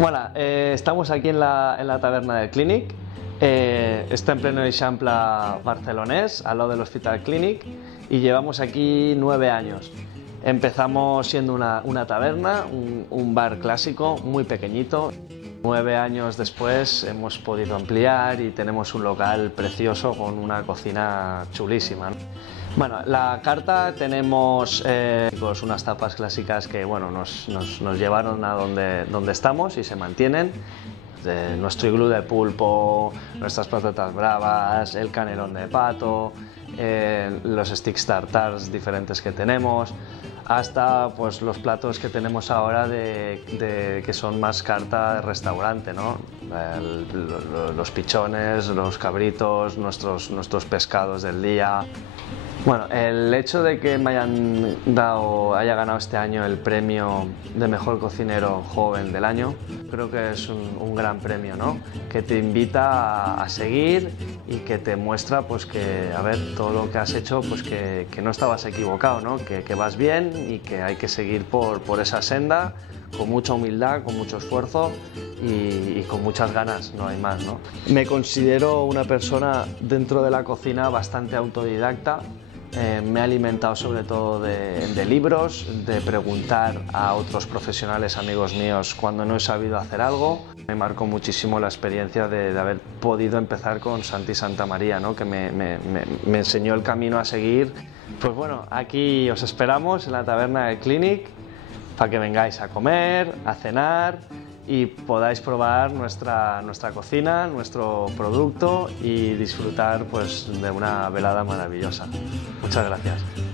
Bueno, estamos aquí en la taberna del Clínic. Está en pleno Eixample barcelonés, al lado del Hospital Clínic, y llevamos aquí 9 años. Empezamos siendo una taberna, un bar clásico muy pequeñito. 9 años después hemos podido ampliar y tenemos un local precioso con una cocina chulísima, ¿no? Bueno, la carta tenemos pues unas tapas clásicas que bueno, nos llevaron a donde estamos y se mantienen. Nuestro iglú de pulpo, nuestras patatas bravas, el canelón de pato, los sticks tartars diferentes que tenemos, hasta pues los platos que tenemos ahora que son más carta de restaurante, ¿no? Los pichones, los cabritos, nuestros pescados del día. Bueno, el hecho de que me haya ganado este año el premio de mejor cocinero joven del año, creo que es un gran premio, ¿no? Que te invita a seguir y que te muestra pues que, a ver, todo lo que has hecho, pues que no estabas equivocado, ¿no? Que vas bien y que hay que seguir por esa senda con mucha humildad, con mucho esfuerzo y con muchas ganas, no hay más, ¿no? Me considero una persona dentro de la cocina bastante autodidacta. Me he alimentado sobre todo de libros, de preguntar a otros profesionales, amigos míos, cuando no he sabido hacer algo. Me marcó muchísimo la experiencia de haber podido empezar con Santi Santamaría, ¿no? Que me enseñó el camino a seguir. Pues bueno, aquí os esperamos en la taberna del Clínic para que vengáis a comer, a cenar y podáis probar nuestra cocina, nuestro producto y disfrutar pues, de una velada maravillosa. Muchas gracias.